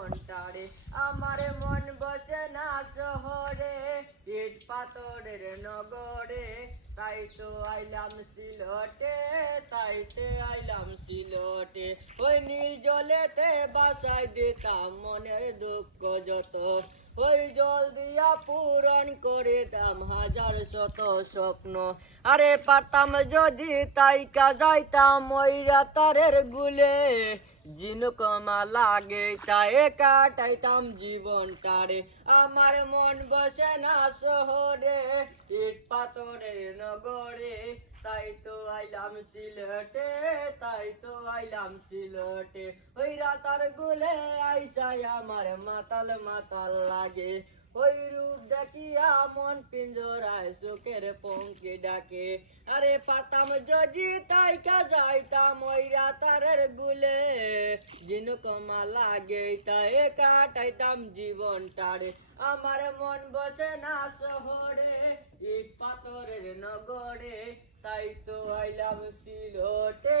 জীবনটারে আমার মন বসে না শহরে ইট পাথরের নগরে তাই তো আইলাম সিলটে তাইতে আইলাম সিলটে ওই নীল জলেতে বাসায় দিতাম মনের দুঃখ যত ওই জল দিয়া পূরণ করে দাম হাজার শত স্বপ্ন আরে পারতাম যদি তাইকা যাইতাম ওই রাতারের গুলে জিনুক লাগে তাই কাটাইতাম জীবনটারে আমার মন বসে না শহরে ইট পাথরের নগরে তাই তো আইলাম সিলেটে তাই তো আইলাম সিলেটে ওই রাতার গুলে আইসাই আমার মাতাল মাতাল লাগে ওই রূপ দেখিয়া মন পিঞ্জরায় সুখের পঙ্কি ডাকে আরে পাতাম যদি তাইকা যাইতাম ওই রাতারের গুলে জিনুক লাগে তাই কাটাইতাম জীবনটারে আমার মন বসে না শহরে ইট পাথরের নগরে তাই তো আইলাম সিলটে।